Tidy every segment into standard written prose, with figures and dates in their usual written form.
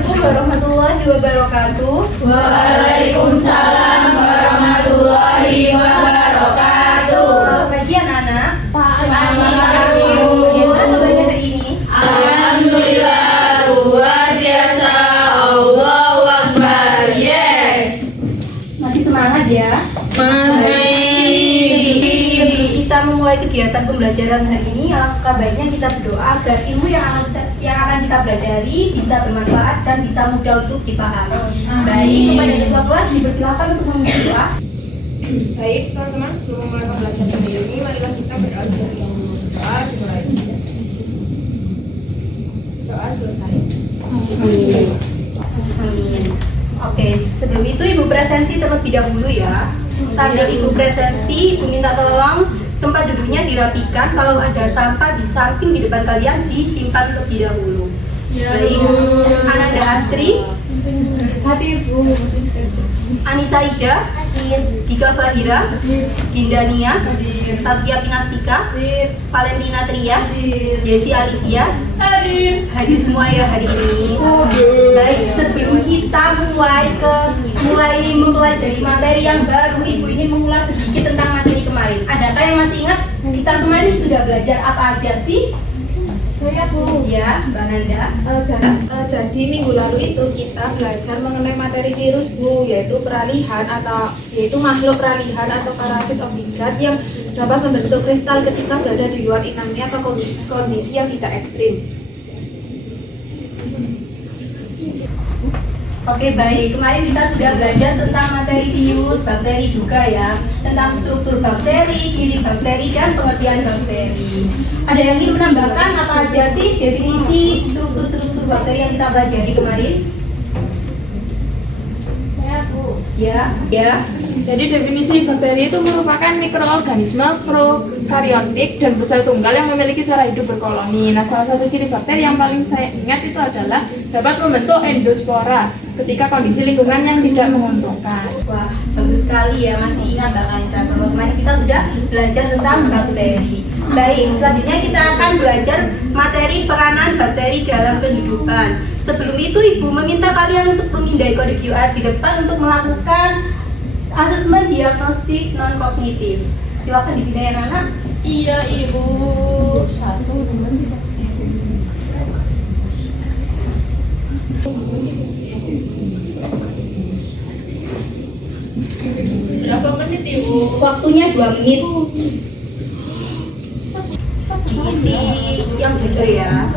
Assalamualaikum warahmatullahi wabarakatuh. Waalaikumsalam warahmatullahi wabarakatuh. Selamat pagi anak-anak. Selamat pagi, Bu. Gimana kabarnya hari ini? Alhamdulillah, luar biasa. Allahu Akbar. Yes. Masih semangat ya? Sebelum kita memulai kegiatan pembelajaran hari ini, alangkah baiknya kita berdoa agar ilmu yang akan kita pelajari bisa bermanfaat dan bisa mudah untuk dipahami. Baik, kepada ketua kelas dipersilakan untuk memimpin doa. Baik, teman-teman, sebelum memulai pembelajaran hari ini, marilah kita berdoa terlebih dahulu. Doa dimulai. Doa selesai. Amin. Oke, sebelum itu Ibu presensi terlebih dahulu ya. Sambil Ibu presensi, Ibu minta tolong tempat duduknya dirapikan. Kalau ada sampah di samping di depan kalian disimpan terlebih dahulu. Baik, Ananda Astri, Anissa Ida, Dika Fahira, Dinda Nia, Satya Pinastika, Valentina Tria, Desi Alicia, hadir semua ya hari ini. Baik, sebelum kita mulai mempelajari materi yang baru, Ibu ingin mengulas sedikit tentang materi kemarin. Adakah yang masih ingat kita kemarin sudah belajar apa aja sih? Saya, Bu. Ya, Mbak Nanda. Jadi minggu lalu itu kita belajar mengenai materi virus, Bu, yaitu makhluk peralihan atau parasit obligat yang dapat membentuk kristal ketika berada di luar inangnya atau kondisi yang tidak ekstrim. Oke, baik. Kemarin kita sudah belajar tentang materi virus, bakteri juga ya, tentang struktur bakteri, ciri bakteri, dan pengertian bakteri. Ada yang ingin menambahkan apa aja sih definisi struktur bakteri yang kita pelajari kemarin? Saya, Bu. Ya. Jadi definisi bakteri itu merupakan mikroorganisme prokaryotik dan besar tunggal yang memiliki cara hidup berkoloni. Nah, salah satu ciri bakteri yang paling saya ingat itu adalah dapat membentuk endospora ketika kondisi lingkungan yang tidak menguntungkan. Wah, bagus sekali ya, masih ingat Mbak Kanisa. Kalau kemarin kita sudah belajar tentang bakteri. Baik, selanjutnya kita akan belajar materi peranan bakteri dalam kehidupan. Sebelum itu Ibu meminta kalian untuk memindai kode QR di depan untuk melakukan asesmen diagnostik non-kognitif. Silakan dipindai anak-anak. Iya, Ibu. 1, 2, 3. Berapa menit, Ibu? Waktunya 2 menit. Diisi yang jujur ya.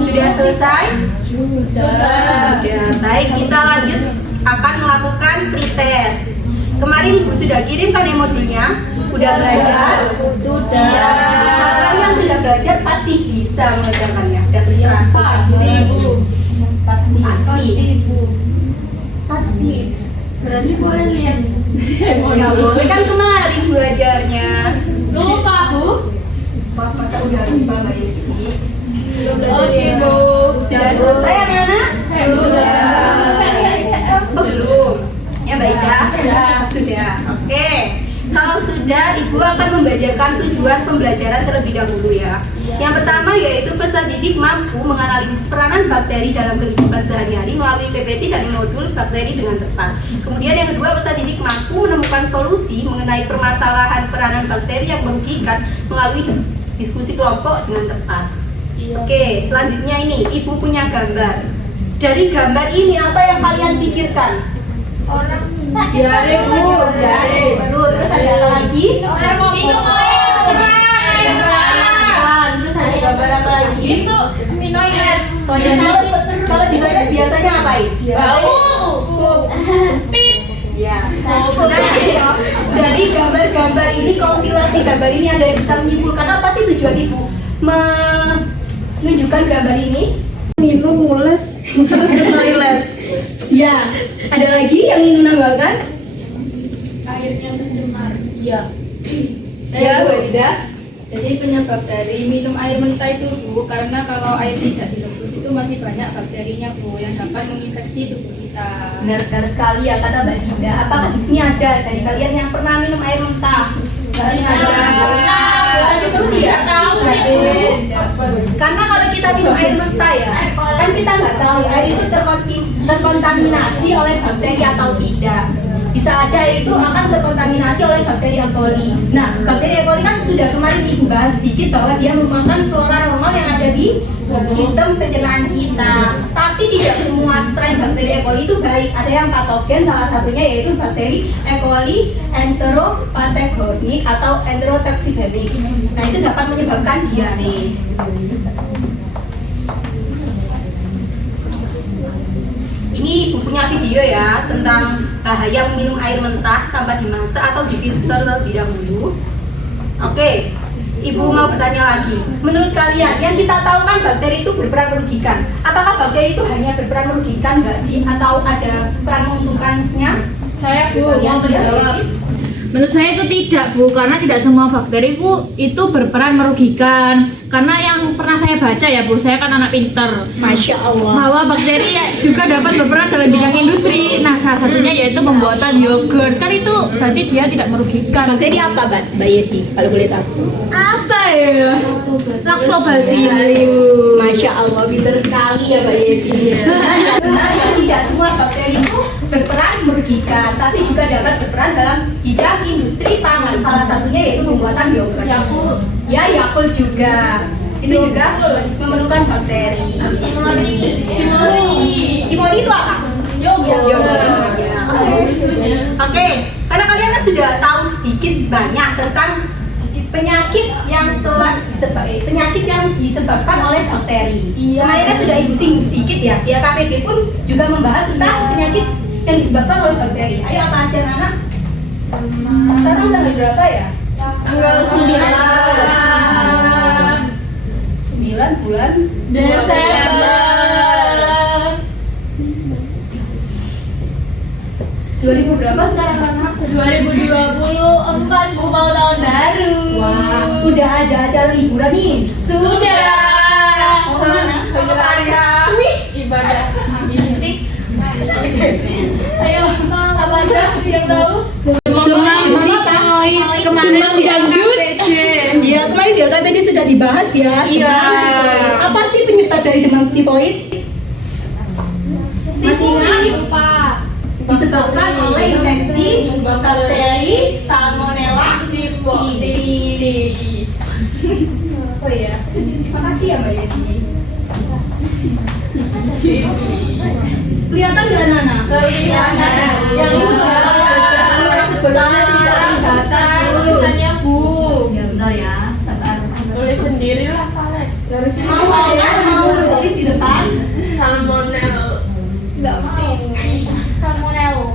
Sudah selesai? Sudah. Baik, kita lanjut akan melakukan pretest. Kemarin Ibu sudah kirimkan ya modulnya? Sudah belajar? Sudah. Kalian sudah belajar pasti bisa mengerjakannya. Sudah terserah. Pasti, Bu. Pasti. Bu. Pasti. Berarti boleh lihat. Nggak boleh kan kemarin belajarnya. Lupa, Bu. Wah, masa udah lupa Mbak Yesi? Oke, Bu. Sudah selesai anak-anak? Sudah. Oh, belum. Ya Mbak Ica? Sudah. Oke. Kalau sudah, Ibu akan membacakan tujuan pembelajaran terlebih dahulu ya. Yang pertama yaitu peserta didik mampu menganalisis peranan bakteri dalam kehidupan sehari-hari melalui PPT dan modul bakteri dengan tepat. Kemudian yang kedua, peserta didik mampu menemukan solusi mengenai permasalahan peranan bakteri yang merugikan melalui diskusi kelompok dengan tepat. Oke, selanjutnya ini Ibu punya gambar. Dari gambar ini apa yang kalian pikirkan? Orang diare, Bu. Diare. Terus ada apa lagi? Minum air. Terus ada gambar apa lagi? Itu minum air. Kalau di toilet biasanya ngapain? Bau. Pip. Ya. Dari gambar-gambar ini, kompilasi gambar ini ada yang bisa menyimpulkan apa sih tujuan Ibu menunjukkan gambar ini? Minum mules terus ke toilet. Ya. Ada lagi yang ingin menambahkan? Airnya tercemar. Iya. Ya, Bu Ida. Jadi penyebab dari minum air mentah itu, Bu, karena kalau air tidak direbus itu masih banyak bakterinya, Bu, yang dapat menginfeksi tubuh kita. Benar sekali ya kata Mbak Dinda. Apakah di sini ada dari kalian yang pernah minum air mentah? Nggak sengaja. Tidak tahu sih. Karena kalau kita minum air mentah ya, kan kita nggak tahu air itu terkontaminasi oleh bakteri atau tidak. Bisa aja air itu akan terkontaminasi oleh bakteri E. coli. Nah, bakteri E. coli kan sudah kemarin dibahas sedikit bahwa dia merupakan flora normal yang ada di sistem pencernaan kita. Tapi tidak semua strain bakteri E. coli itu baik. Ada yang patogen, salah satunya yaitu bakteri E. coli enteropathogenik atau enterotoxigenic. Nah, itu dapat menyebabkan diare. Ini punya video ya tentang bahaya minum air mentah tanpa dimasak atau difilter terlebih dahulu. Oke, Ibu mau bertanya lagi. Menurut kalian, yang kita tahu kan bakteri itu berperan merugikan. Apakah bakteri itu hanya berperan merugikan nggak sih? Atau ada peran menguntungkannya? Saya Bu, Yang mau menjawab. menjawab. Menurut saya itu tidak Bu, karena tidak semua bakteri itu berperan merugikan. Karena yang pernah saya baca ya Bu, saya kan anak pinter, Masya Allah. bahwa bakteri juga dapat berperan dalam bidang industri. Nah, salah satunya yaitu pembuatan yogurt. Kan itu berarti dia tidak merugikan. Bakteri apa, Mbak Yesi? Kalau boleh tahu. Apa ya? Lactobacillus. Masya Allah, pintar sekali ya Mbak Yesi. Benar ya, tidak semua bakteri itu berperan merugikan, tapi juga dapat berperan dalam bidang industri pangan. Salah satunya yaitu pembuatan yogurt. Yakult. Ya, Yakult juga. Itu juga memerlukan bakteri. Cimori itu apa? Yogurt. Yogurt. Oke, karena kalian kan sudah tahu sedikit banyak tentang penyakit yang disebabkan oleh bakteri. Iya. Kemarin kan sudah ibu singgung sedikit ya. Di KPD pun juga membahas tentang penyakit yang disebabkan oleh bakteri. Ayo apa aja anak? Sekarang tanggal berapa ya? Tanggal 9 bulan Desember 2000 berapa sekarang anak? 2024 Bu, mau tahun baru. Wah, udah ada acara liburan nih. Sudah. Mau kemana? Ke Paris. Wih, Ibadah. ayo apa aja sih yang tahu? Kemarin di Iya, kemarin di KPD sudah dibahas ya. Iya. Apa sih penyebab dari demam tifoid? Masih ingat? Lupa. Disebabkan oleh infeksi bakteri Salmonella typhi. Oh iya, makasih ya Mbak Yesi. Kelihatan nggak Nana? Kelihatan. Yang ini sebenarnya tidak kelihatan. Tulisannya Bu. Ya benar ya, sabar. Tulis sendiri lah Valen. Mau ya, mau tulis di depan. Salmonella. Enggak mau. Salmonella.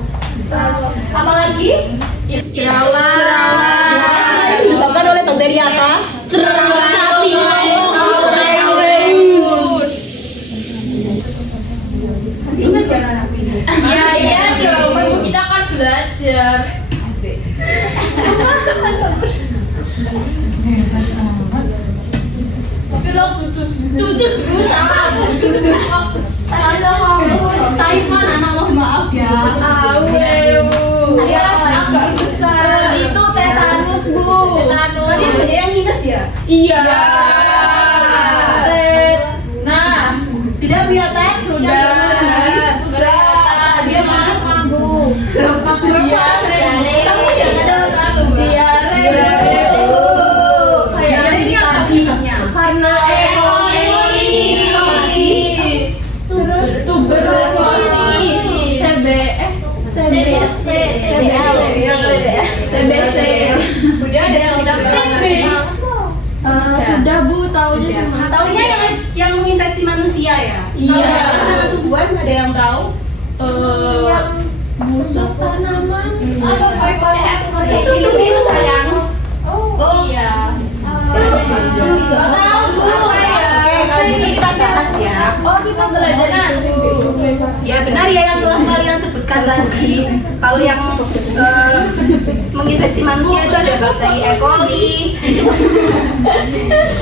Apalagi? Jerawat. Disebabkan oleh bakteri apa? Masih ingat ya anak ini? Iya dong, Bu, kita kan belajar. Asik. Tapi lo cucus Bu, sama aku cucus. Taiwan anak mohon maaf ya. Dia agak besar. Itu tetanus Bu. Tetanus. Tadi banyak yang minus ya? Iya. Nah, sudah punya teh? Sudah. Dia mabuk. Kamu jangan diare. Diare ini apa penyebabnya? Karena terus tuberkulosis, TBC. Udah ada yang tidak Sudah Bu, tahunya cuma Taunya yang menginfeksi manusia ya? Iya. Sama tumbuhan ada yang tahu? yang busuk tanaman atau Itu virus sayang. Oh iya. Nggak tahu Bu. Kali ini kita bahas ya. Oh, kita belajar nanti. Ya benar ya yang telah kalian sebutkan tadi. Kalau yang menginfeksi manusia itu ada bakteri E. coli.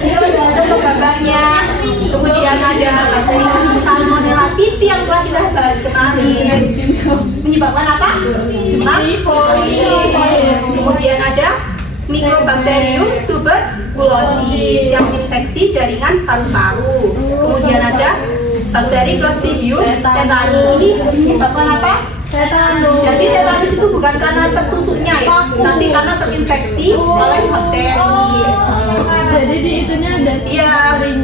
Itu ada gambarnya. Kemudian ada bakteri Salmonella typhi yang telah kita bahas kemarin. Menyebabkan apa? Demam tifoid. Kemudian ada Mycobacterium tuberculosis yang infeksi jaringan paru-paru. Kemudian ada bakteri Clostridium tetani. Ini menyebabkan apa? Tetanus. Jadi tetanus itu bukan karena tertusuknya ya, tapi karena terinfeksi oleh bakteri. Jadi di itunya ada Iya,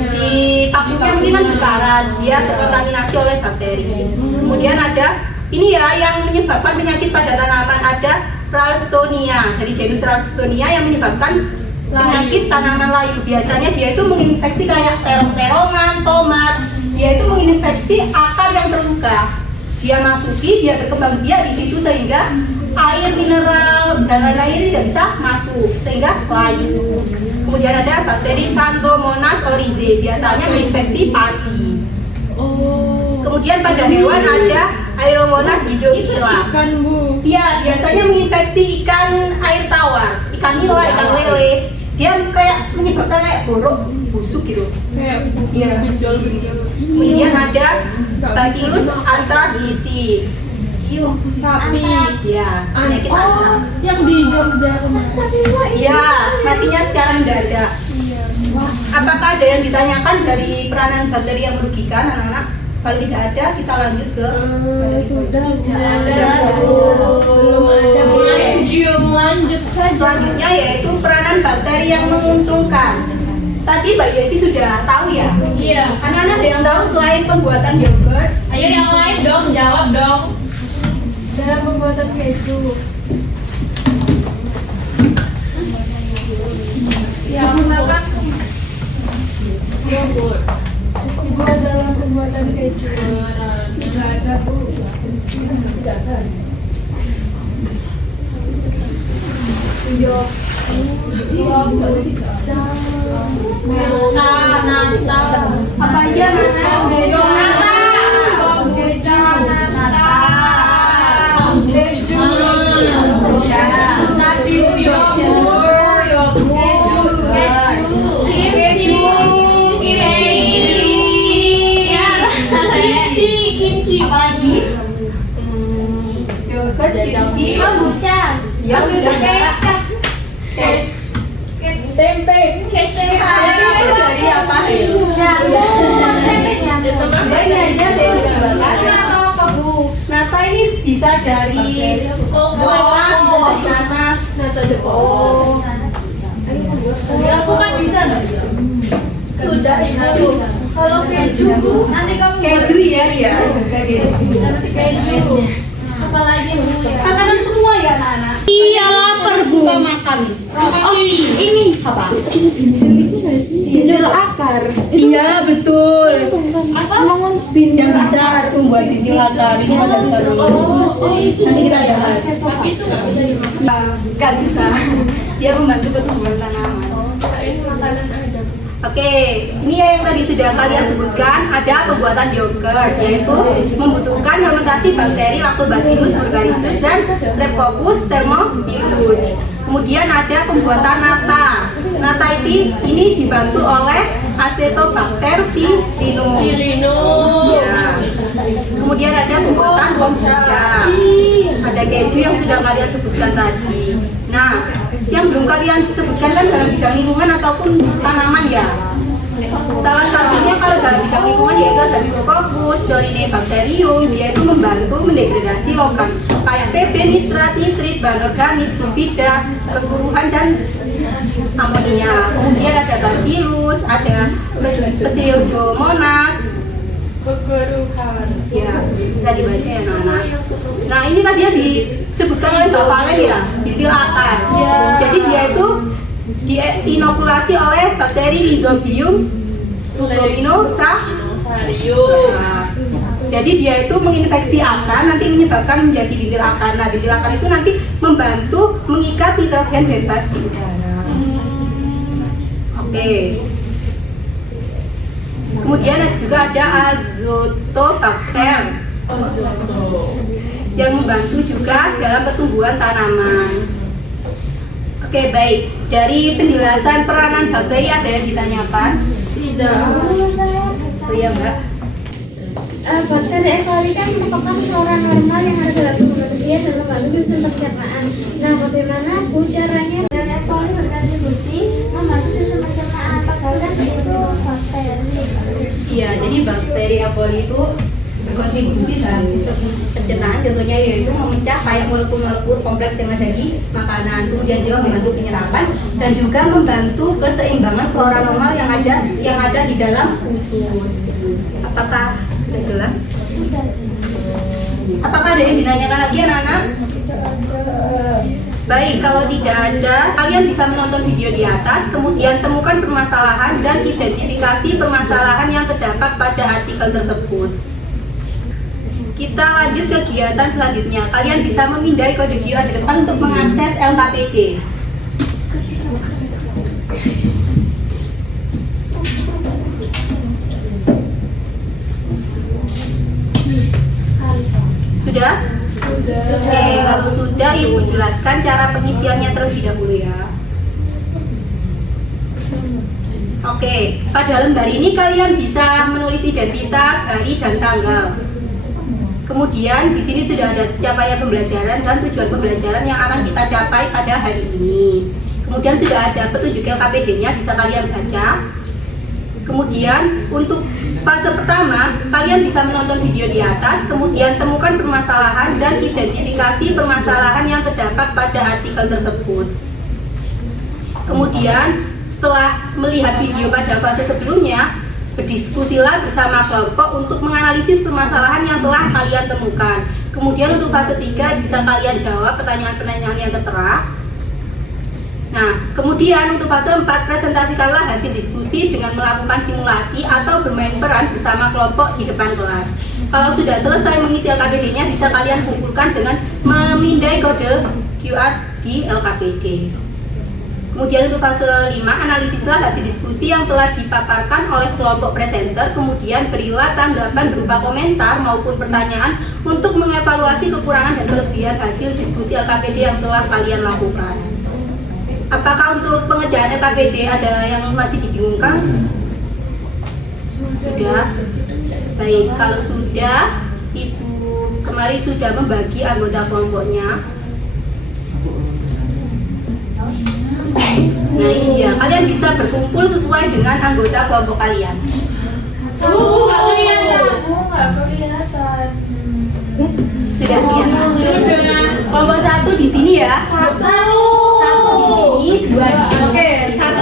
di pakuknya mungkin kan berkarat, dia terkontaminasi oleh bakteri. Kemudian ada ini ya yang menyebabkan penyakit pada tanaman, ada Ralstonia dari genus Ralstonia yang menyebabkan penyakit tanaman layu. Biasanya dia itu menginfeksi kayak terong-terongan, tomat. Dia itu menginfeksi akar yang terluka. Dia masuki, dia berkembang biak di situ sehingga air mineral dan lain-lain tidak bisa masuk sehingga layu. Kemudian ada bakteri Xanthomonas oryzae, biasanya menginfeksi padi. Kemudian pada hewan ada Aeromonas hydrophila. ikan Bu. Dia biasanya menginfeksi ikan air tawar, ikan nila, ikan lele. Dia kayak menyebabkan kayak borok busuk gitu. Kayak Iya. pinjol begitu. Kemudian ada Bacillus anthracis. Sapi. Ya, penyakit antraks. Yang di Jogja kemarin. Ya, matinya secara mendadak. Apakah ada yang ditanyakan dari peranan bakteri yang merugikan anak-anak? Kalau tidak ada, kita lanjut ke Sudah Belum ada. Lanjut saja. Selanjutnya yaitu peranan bakteri yang menguntungkan. Tadi Mbak Yesi sudah tahu ya? Iya. Anak-anak ada yang tahu selain pembuatan yogurt? Ayo yang lain dong, jawab dong. Dalam pembuatan keju. Siapa? Yogurt. Ibu dalam pembuatan keju. Tidak ada Bu. Tidak ada. Nata. Apa aja Nana? Tadi kimchi. Apalagi? Yogurt, kimchi, ya sudah Tempe. dari apa? Dari aja dari Nata ini bisa dari dari nanas, nata Jepang. Aku kan bisa nggak? Sudah Ibu. Kalau keju Bu, Nanti kamu keju ya dia. keju. Apalagi Bu ya? Makanan semua ya anak-anak. Iya lapar Bu. Suka makan. Oh ini Apa? Binjol akar. Iya betul. apa? Yang bisa membuat bintil akar ini ada terus. Nanti kita bahas. Itu nggak bisa dimakan. Nggak bisa. Dia membantu pertumbuhan tanaman. Oke, ini ya yang tadi sudah kalian sebutkan, ada pembuatan yogurt, yaitu membutuhkan fermentasi bakteri Lactobacillus burgarius dan Streptococcus thermophilus. Kemudian ada pembuatan nata. Nata ini dibantu oleh Acetobacter pseudomonas. Ya. Kemudian ada pembuatan kombucha. Ada keju yang sudah kalian sebutkan tadi. Nah, yang belum kalian sebutkan kan dalam bidang lingkungan ataupun tanaman ya. Salah satunya kalau dalam bidang lingkungan yaitu ada Micrococcus Corynebacterium. Dia itu membantu mendegradasi logam kayak TB, nitrat, nitrit, bahan organik, sulfida, keguruhan dan amonia. Kemudian ada Bacillus, ada Pseudomonas. Ya, bisa dibaca ya Nana. Nah ini tadi ya disebutkan oleh Mbak Valen ya, bintil akar. Jadi dia itu diinokulasi oleh bakteri Rhizobium tuberculosarium. Jadi dia itu menginfeksi akar, nanti menyebabkan menjadi bintil akar. Nah bintil akar itu nanti membantu mengikat nitrogen bebas di udara. Oke. Kemudian juga ada Azotobacter yang membantu juga dalam pertumbuhan tanaman. Oke baik, dari penjelasan peranan bakteri ada yang ditanyakan? Tidak. Oh iya Mbak. Bakteri E. coli kan merupakan flora normal yang ada dalam tubuh manusia dalam bentuk sistem pencernaan. Nah, bagaimana Bu caranya bakteri E. coli itu berkontribusi dalam sistem pencernaan, contohnya yaitu memecah kayak molekul-molekul kompleks yang ada di makanan, kemudian juga membantu penyerapan dan juga membantu keseimbangan flora normal yang ada di dalam usus. Apakah sudah jelas? Apakah ada yang ditanyakan lagi anak-anak? Baik, kalau tidak ada, kalian bisa menonton video di atas, kemudian temukan permasalahan dan identifikasi permasalahan yang terdapat pada artikel tersebut. Kita lanjut ke kegiatan selanjutnya. Kalian bisa memindai kode QR di depan untuk mengakses LKPD. Sudah? Oke, kalau sudah Ibu jelaskan cara pengisiannya terlebih dahulu ya. Oke, pada lembar ini kalian bisa menulis identitas, hari dan tanggal. Kemudian di sini sudah ada capaian pembelajaran dan tujuan pembelajaran yang akan kita capai pada hari ini. Kemudian sudah ada petunjuk LKPD-nya, bisa kalian baca. Kemudian untuk fase pertama, kalian bisa menonton video di atas, kemudian temukan permasalahan dan identifikasi permasalahan yang terdapat pada artikel tersebut. Kemudian setelah melihat video pada fase sebelumnya, berdiskusilah bersama kelompok untuk menganalisis permasalahan yang telah kalian temukan. Kemudian untuk fase 3 bisa kalian jawab pertanyaan-pertanyaan yang tertera. Nah, kemudian untuk fase 4 presentasikanlah hasil diskusi dengan melakukan simulasi atau bermain peran bersama kelompok di depan kelas. Kalau sudah selesai mengisi LKPD-nya, bisa kalian kumpulkan dengan memindai kode QR di LKPD. Kemudian untuk fase 5, analisislah hasil diskusi yang telah dipaparkan oleh kelompok presenter, kemudian berilah tanggapan berupa komentar maupun pertanyaan untuk mengevaluasi kekurangan dan kelebihan hasil diskusi LKPD yang telah kalian lakukan. Apakah untuk pengerjaan LKPD ada yang masih dibingungkan? Sudah? Baik, kalau sudah, Ibu kemarin sudah membagi anggota kelompoknya. Nah ini dia, kalian bisa berkumpul sesuai dengan anggota kelompok kalian. Nggak kelihatan. Sudah kelihatan. Kelompok 1 di sini ya. Satu di sini, 2 di sini. Oke, 1.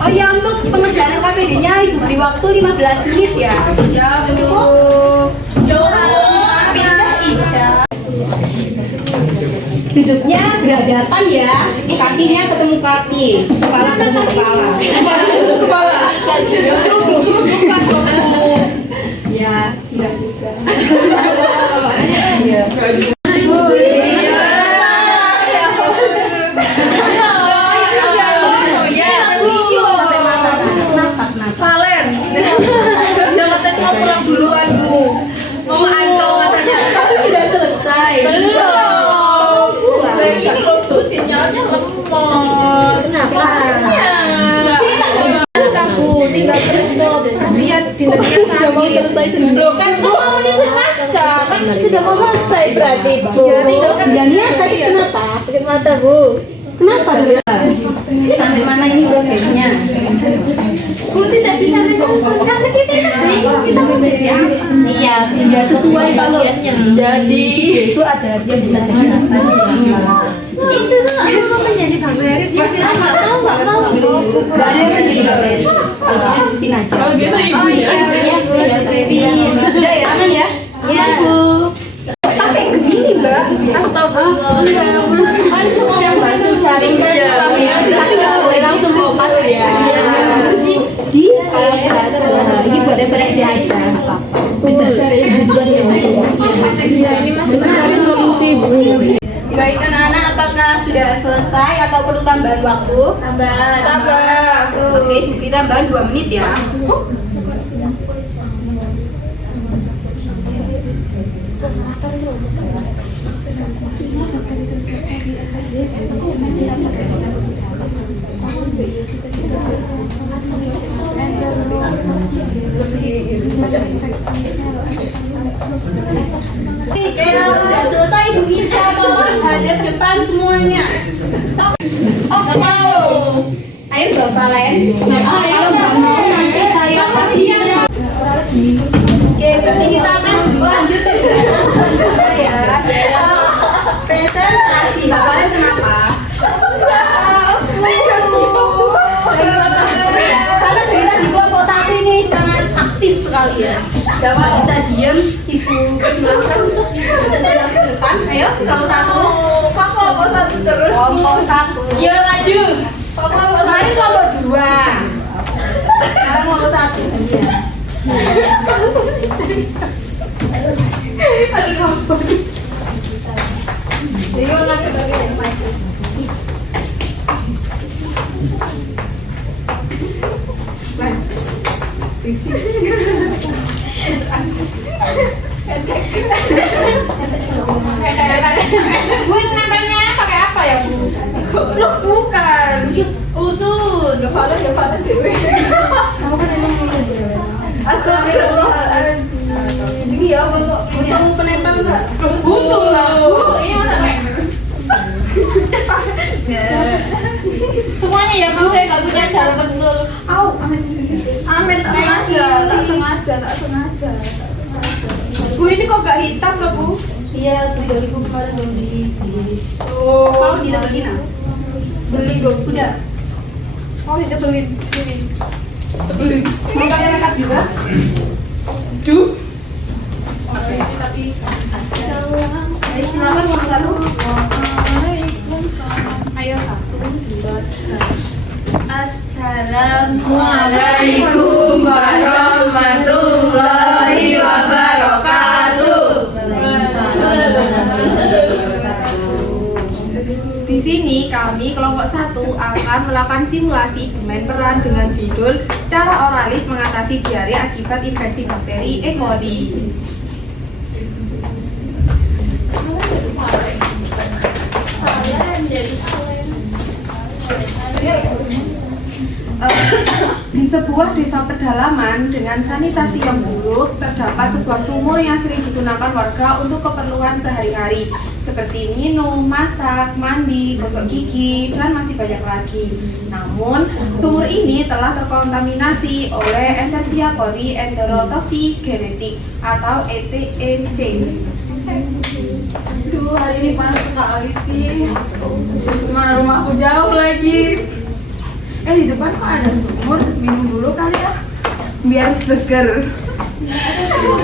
Oh ya, untuk pengerjaan LKPD-nya Ibu beri waktu 15 menit ya. Ya, cukup. Duduknya berhadapan ya, kakinya ketemu kaki, kepala ketemu kepala. Ya, tidak juga. Valen. Jangan tanya pulang duluan, Bu. Mau ancol matanya. Sudah selesai. Sinyalnya lemot. Kenapa? Tinggal tertutup. Kasihan dinnernya sakit. Loh kan Bu mau nyusun naskah, kan sudah mau selesai berarti Bu. Dania sakit kenapa? Sakit mata Bu. Kenapa dia? Sampai mana ini progresnya? Bu tidak bisa menyusun karena kita bingung kita mau jadi apa. Iya, ya sesuai kalau jadi itu ada dia bisa jadi apa? Itu tuh aku mau menjadi Bang Mary, dia bilang nggak mau. Gak ada yang jadi progres. Kalau gitu spin aja. Kalau gitu ibu ya. Iya, udah ya, aman ya? Iya. Pakai begini Mbak. Astagfirullah. Kan cuma yang bantu cari tapi nggak boleh langsung lompat ya. Di ini buat referensi aja. Ini masih mencari solusi, Bu. Baik anak-anak, apakah sudah selesai atau perlu tambahan waktu? Tambah. Oke, beri tambahan 2 menit ya. Oke, kalau sudah selesai Ibu minta tolong hadap depan semuanya. Oh, ayo Bapak. Valen. Kalau nggak mau nanti saya kasih. Oke, berarti kita akan lanjut ya. Presentasi Mbak Valen kenapa? Karena dari tadi kelompok satu ini sangat aktif sekali ya. Jangan bisa diem, sibuk melakukan ke depan. Ayo, kelompok satu. Kelompok satu terus. Kelompok satu. Yuk maju. Kemarin kelompok dua. Sekarang kelompok satu. Jadi orang bagian maju. Bu, ini nempelnya pakai apa ya, Bu? Loh, bukan. Usus. Jawaban dewe. Kamu kan emang nulis ya. Astagfirullahaladzim. Ini ya untuk penempel enggak? Butuh lah, Bu. Ini mana nek? Semuanya ya, kalau saya nggak punya cara betul. Amin, tak sengaja. Bu, ini kok gak hitam loh, Bu? Iya, 2000 kemarin belum diisi. Oh. Mau ditebelin ah? Beli dong. Udah. Oh, ditebelin sini. Tebelin. Mau pakai makeup juga? Tapi Ayo silakan nomor satu. Ayo 1, 2, 3. Assalamualaikum warahmatullahi wabarakatuh. Di sini kami kelompok 1 akan melakukan simulasi bermain peran dengan judul Cara Oralit Mengatasi Diare Akibat Infeksi Bakteri E. coli. Di sebuah desa pedalaman dengan sanitasi yang buruk, terdapat sebuah sumur yang sering digunakan warga untuk keperluan sehari-hari seperti minum, masak, mandi, gosok gigi, dan masih banyak lagi. Namun, sumur ini telah terkontaminasi oleh Escherichia coli enterotoxigenetic atau ETEC. Duh, hari ini panas sekali sih. Mana rumahku jauh lagi. Di depan kok ada sumur, minum dulu kali ya, biar seger.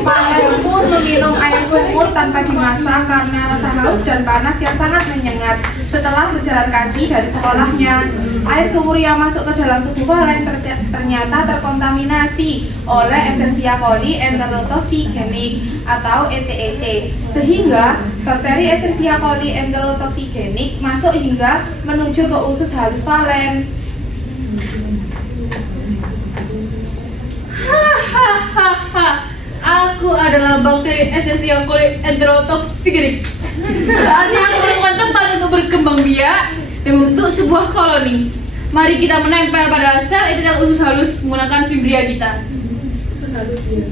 Pak pun meminum air sumur tanpa dimasak karena rasa haus dan panas yang sangat menyengat. Setelah berjalan kaki dari sekolahnya, air sumur yang masuk ke dalam tubuh Valen ternyata terkontaminasi oleh Escherichia coli enterotoxigenetic atau ETEC, sehingga bakteri Escherichia coli enterotoxigenetic masuk hingga menuju ke usus halus Valen. Aku adalah bakteri Escherichia coli enterotoxigenetic. Saatnya aku menemukan tempat untuk berkembang biak dan membentuk sebuah koloni. Mari kita menempel pada sel epitel usus halus menggunakan fibria kita. Usus halus ya.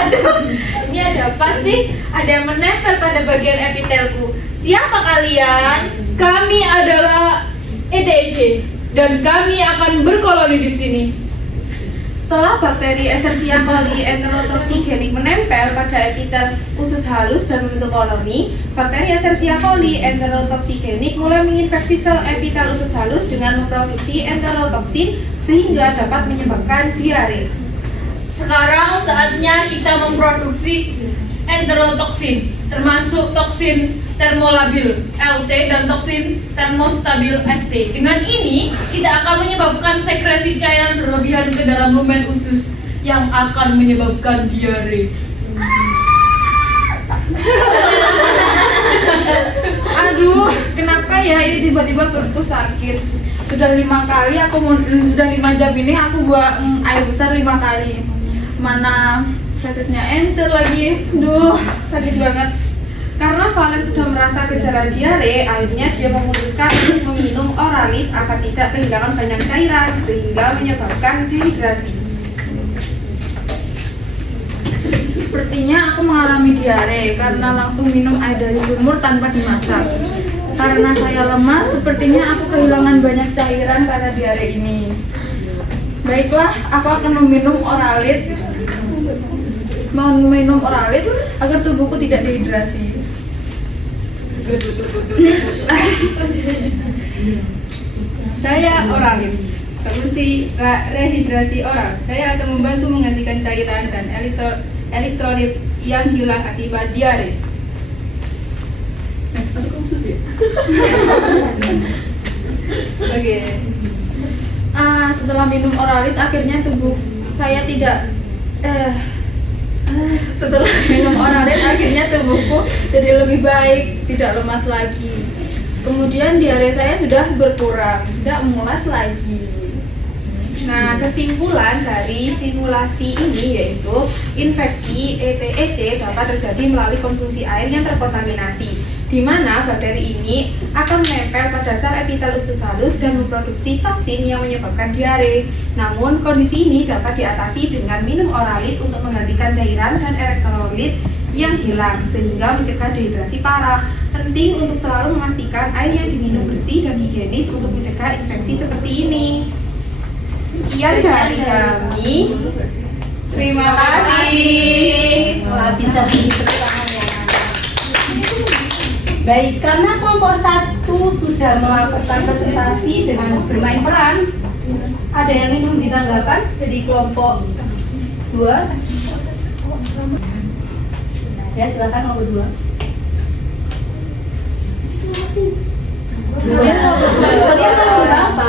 Aduh, ini ada apa sih? Ada yang menempel pada bagian epitelku. Siapa kalian? Kami adalah ETEC dan kami akan berkoloni di sini. Setelah bakteri Escherichia coli enterotoxigenetic menempel pada epitel usus halus dan membentuk koloni, bakteri Escherichia coli enterotoxigenetic mulai menginfeksi sel epitel usus halus dengan memproduksi enterotoksin sehingga dapat menyebabkan diare. Sekarang saatnya kita memproduksi enterotoksin, termasuk toksin termolabil LT dan toksin termostabil ST. Dengan ini, kita akan menyebabkan sekresi cairan berlebihan ke dalam lumen usus yang akan menyebabkan diare. Aduh, kenapa ya ini tiba-tiba perutku sakit? Sudah 5 kali sudah 5 jam ini aku buang air besar 5 kali. Mana fesesnya enter lagi. Duh, sakit banget. Karena Valen sudah merasa gejala diare, akhirnya dia memutuskan untuk meminum Oralit agar tidak kehilangan banyak cairan sehingga menyebabkan dehidrasi. Sepertinya aku mengalami diare karena langsung minum air dari sumur tanpa dimasak. Karena saya lemas, sepertinya aku kehilangan banyak cairan karena diare ini. Baiklah, aku akan meminum oralit agar tubuhku tidak dehidrasi. Saya oralit, solusi rehidrasi oral. Saya akan membantu menggantikan cairan dan elektrolit yang hilang akibat diare. Masuk khusus ya? Oke. Setelah minum oralit, akhirnya tubuh saya tidak setelah minum oralit, akhirnya tubuhku jadi lebih baik, tidak lemas lagi. Kemudian diare saya sudah berkurang, tidak mulas lagi. Nah, kesimpulan dari simulasi ini yaitu infeksi ETEC dapat terjadi melalui konsumsi air yang terkontaminasi, di mana bakteri ini akan menempel pada sel epitel usus halus dan memproduksi toksin yang menyebabkan diare. Namun, kondisi ini dapat diatasi dengan minum oralit untuk menggantikan cairan dan elektrolit yang hilang, sehingga mencegah dehidrasi parah. Penting untuk selalu memastikan air yang diminum bersih dan higienis untuk mencegah infeksi seperti ini. Sekian dari kami. Terima kasih. Wah, bisa tepuk tangan ya. Baik, karena kelompok 1 sudah melakukan presentasi dengan bermain peran, ada yang ingin ditanggapan dari kelompok 2? Ya, silakan kelompok 2. Kalian kelompok berapa?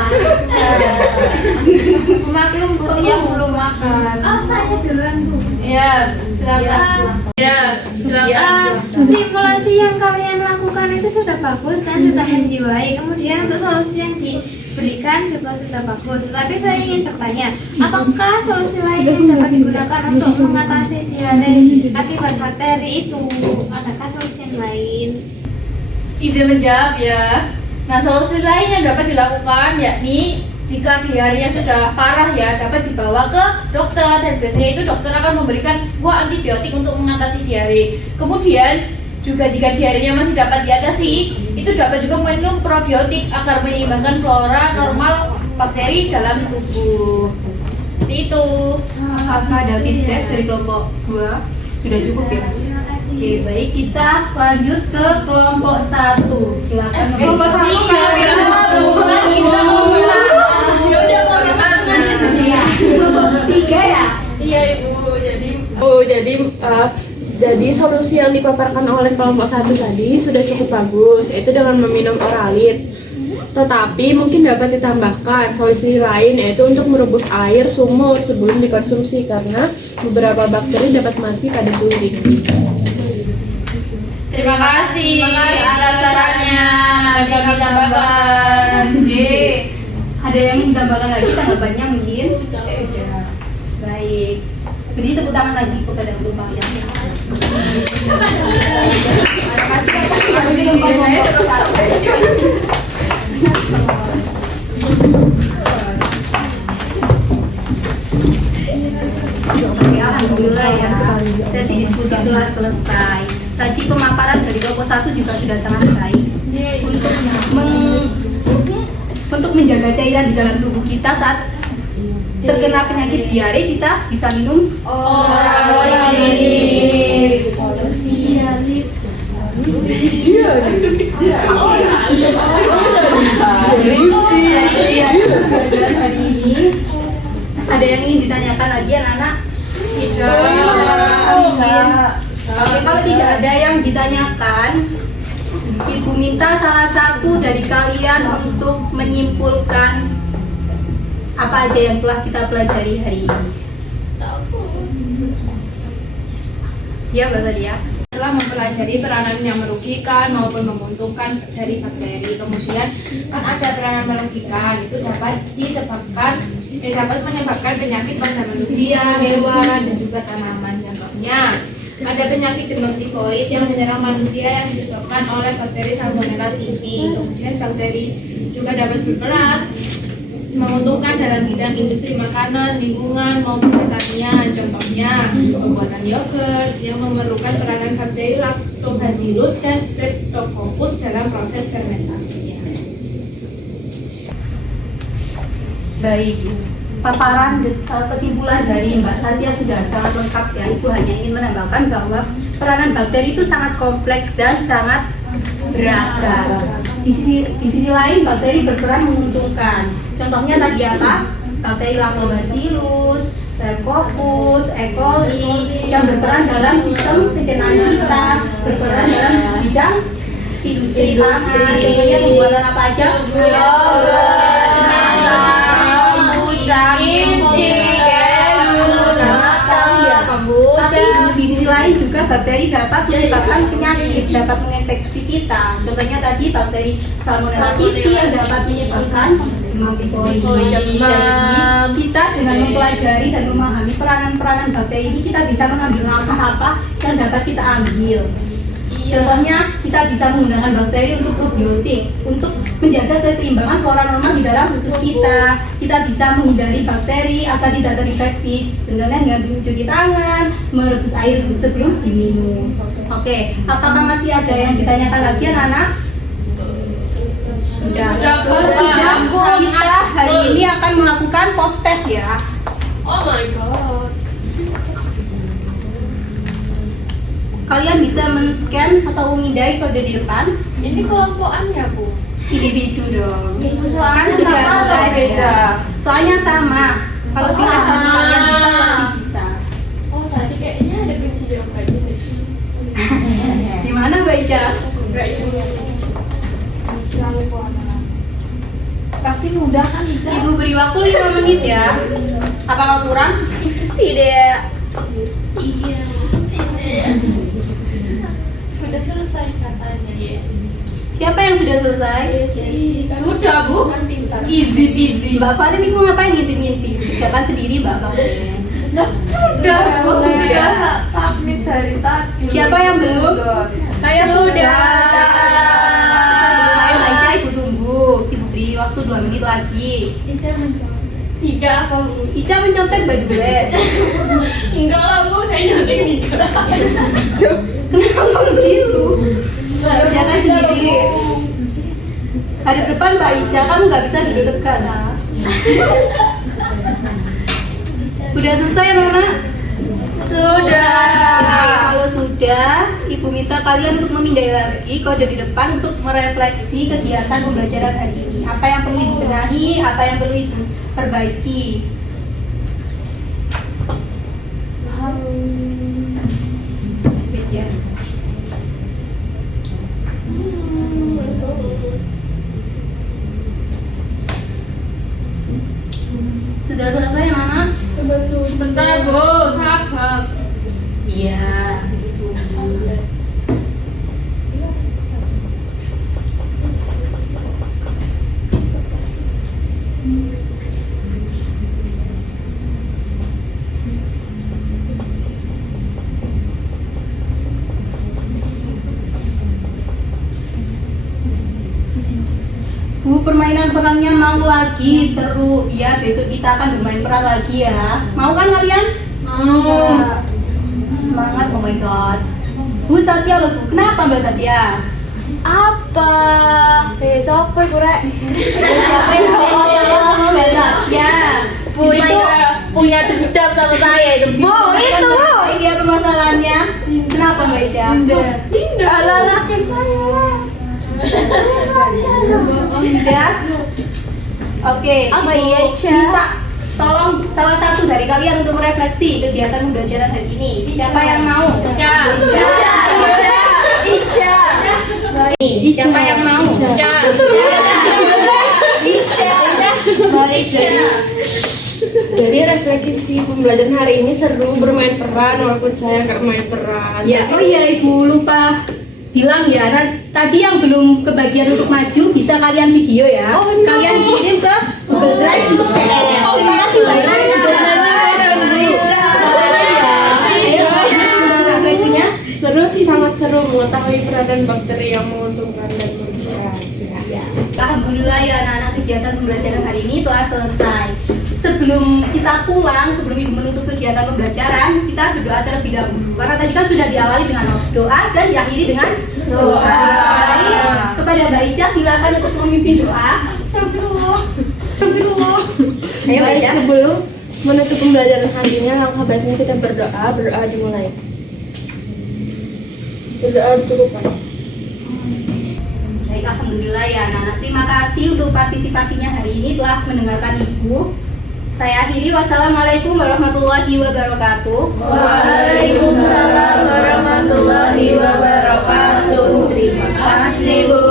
Maklum, usia belum makan. Oh, saya duluan, Bu. Ya, silakan. Ya, silakan. Simulasi yang kalian lakukan itu sudah bagus dan sudah menjiwai. Kemudian untuk solusi yang diberikan juga sudah bagus. Tapi saya ingin bertanya, apakah solusi lain yang dapat digunakan untuk mengatasi diare akibat bakteri itu? Adakah solusi yang lain? Izin menjawab ya. Nah, solusi lain yang dapat dilakukan yakni jika diarenya sudah parah ya, dapat dibawa ke dokter, dan biasanya itu dokter akan memberikan sebuah antibiotik untuk mengatasi diare. Kemudian juga jika diarenya masih dapat diatasi, itu dapat juga minum probiotik agar menyeimbangkan flora normal bakteri dalam tubuh. Seperti itu. Apakah ada feedback dari kelompok 2? Sudah cukup ya? Oke, baik, kita lanjut ke kelompok 1. Silakan Kelompok 1 bukan kita. Kelompok 3 ya? Iya Ibu, jadi solusi yang dipaparkan oleh kelompok 1 tadi sudah cukup bagus, yaitu dengan meminum oralit. Tetapi mungkin dapat ditambahkan solusi lain, yaitu untuk merebus air sumur sebelum dikonsumsi, karena beberapa bakteri dapat mati pada suhu dingin. Terima kasih atas sarannya. Nanti kami tambahkan. Oke. Ada yang ingin tambahkan lagi tanggapannya mungkin? Sudah. Baik. Beri tepuk tangan lagi kepada untuk kalian. Terima kasih. Oke, alhamdulillah ya. Sesi diskusi telah selesai. Tadi pemaparan dari kelompok 1 juga sudah sangat baik untuk menjaga cairan di dalam tubuh kita saat terkena penyakit diare. Kita bisa minum oralit. Hari ini ada yang ingin ditanyakan lagi anak-anak? Oke, kalau tidak ada yang ditanyakan, Ibu minta salah satu dari kalian untuk menyimpulkan apa aja yang telah kita pelajari hari ini. Ya, Mbak Sadia. Setelah mempelajari peranan yang merugikan maupun menguntungkan dari bakteri, kemudian kan ada peranan merugikan, itu dapat menyebabkan penyakit pada manusia, hewan, dan juga tanaman. Contohnya ada penyakit demam tifoid yang menyerang manusia yang disebabkan oleh bakteri Salmonella typhi. Kemudian bakteri juga dapat berperan menguntungkan dalam bidang industri makanan, lingkungan maupun pertanian. Contohnya pembuatan menggunakan yogurt yang memerlukan peranan bakteri Lactobacillus dan Streptococcus dalam proses fermentasinya. Baik, paparan kesimpulan dari Mbak Satya sudah sangat lengkap ya. Ibu hanya ingin menambahkan bahwa peranan bakteri itu sangat kompleks dan sangat beragam. Di sisi lain bakteri berperan menguntungkan. Contohnya tadi apa? Bakteri Lactobacillus, Streptococcus, E. coli yang berperan dalam sistem pencernaan kita, berperan dalam bidang industri pangan. Contohnya pembuatan apa aja? Tapi di sisi lain juga bakteri dapat menyebabkan penyakit, dapat menginfeksi kita. Contohnya tadi bakteri Salmonella typhi yang dapat menyebabkan demam tifoid. Jadi kita dengan mempelajari dan memahami peranan-peranan bakteri ini kita bisa mengambil langkah apa yang dapat kita ambil. Contohnya kita bisa menggunakan bakteri untuk probiotik, untuk menjaga keseimbangan flora normal di dalam usus kita. Kita bisa menghindari bakteri agar tidak terinfeksi. Contohnya dengan mencuci tangan, merebus air sebelum diminum. Oke, apakah masih ada yang ditanyakan lagi anak-anak? Sudah. Kita hari ini akan melakukan post test ya. Oh my god. Kalian bisa men-scan atau memindai kode di depan. Ini kelompokannya, Bu. Individu dong. Soalnya Kan sudah sama, beda. Soalnya sama. Kalau kita tapi kalian bisa, pasti bisa. Oh, tadi kayaknya ada kunci yang kayak gini. Di mana Mbak Ica? Pasti mudah kan bisa? Ibu beri waktu 5 menit ya. Apakah kurang? Tidak. Iya. Sudah selesai katanya, yes. Siapa yang sudah selesai? Sudah, Bu. Easy peasy. Mbak Farin itu ngapain ngintip-ngintip? Kerjakan sendiri Mbak Farin. Sudah submit dari tadi. Siapa yang belum? Saya sudah. Ayo Mbak Ica, Ibu tunggu. Ibu beri waktu 2 menit lagi. Tiga asal Bu. Ica mencontek baju bed. Enggak lah, Bu. Saya nyontek tiga. Kenapa begitu? Jangan sendiri. Hadap depan Mbak Ica, kamu nggak bisa duduk dekat. Udah selesai anak-anak? Sudah. Kalau sudah, Ibu minta kalian untuk memindai lagi kode di depan untuk merefleksi kegiatan pembelajaran hari ini. Apa yang perlu Ibu benahi, apa yang perlu Ibu perbaiki. Ya. Sudah selesai anak-anak? Sebentar, Bu. Sabar. Iya. Bu, permainan perannya mau lagi, seru. Ya, besok kita akan bermain peran lagi ya. Mau kan kalian? Mau. Semangat, oh my god. Bu Satya loh, Bu. Kenapa Mbak Satya? Apa? Siapa kurek? Mbak Satya. Bu itu punya dendam sama saya itu. Bu, itu. Ini dia permasalahannya. Kenapa Mbak Ica? Alah kan saya. Sudah? Oke. Apa Ibu iya, Ica? minta tolong salah satu dari kalian untuk merefleksi kegiatan pembelajaran hari ini. Siapa yang mau? Ica. Ica. Siapa yang mau? Ica. Ica. Jadi refleksi pembelajaran hari ini seru, bermain peran walaupun saya nggak main peran. Ya, oh iya Ibu lupa bilang ya, tadi yang belum kebagian untuk maju bisa kalian video ya. Kalian kirim ke Google Drive untuk PDF. Terima kasih banyak. Refleksinya Terus sangat seru mengetahui peranan bakteri yang menguntungkan dan merugikan. ya. Alhamdulillah ya anak-anak, kegiatan pembelajaran hari ini telah selesai. Sebelum kita pulang, sebelum Ibu menutup kegiatan kegiatan pembelajaran, kita berdoa terlebih dahulu. Karena tadi kan sudah diawali dengan doa dan diakhiri dengan doa. Jadi kepada Mbak Ica silakan untuk memimpin doa. Ayo Mbak Ica. Sebelum menutup pembelajaran hari ini, langkah baiknya kita berdoa dimulai. Berdoa dicukupkan. Baik, alhamdulillah ya anak-anak. Terima kasih untuk partisipasinya hari ini telah mendengarkan Ibu. Saya akhiri, wassalamualaikum warahmatullahi wabarakatuh. Waalaikumsalam warahmatullahi wabarakatuh. Terima kasih Bu.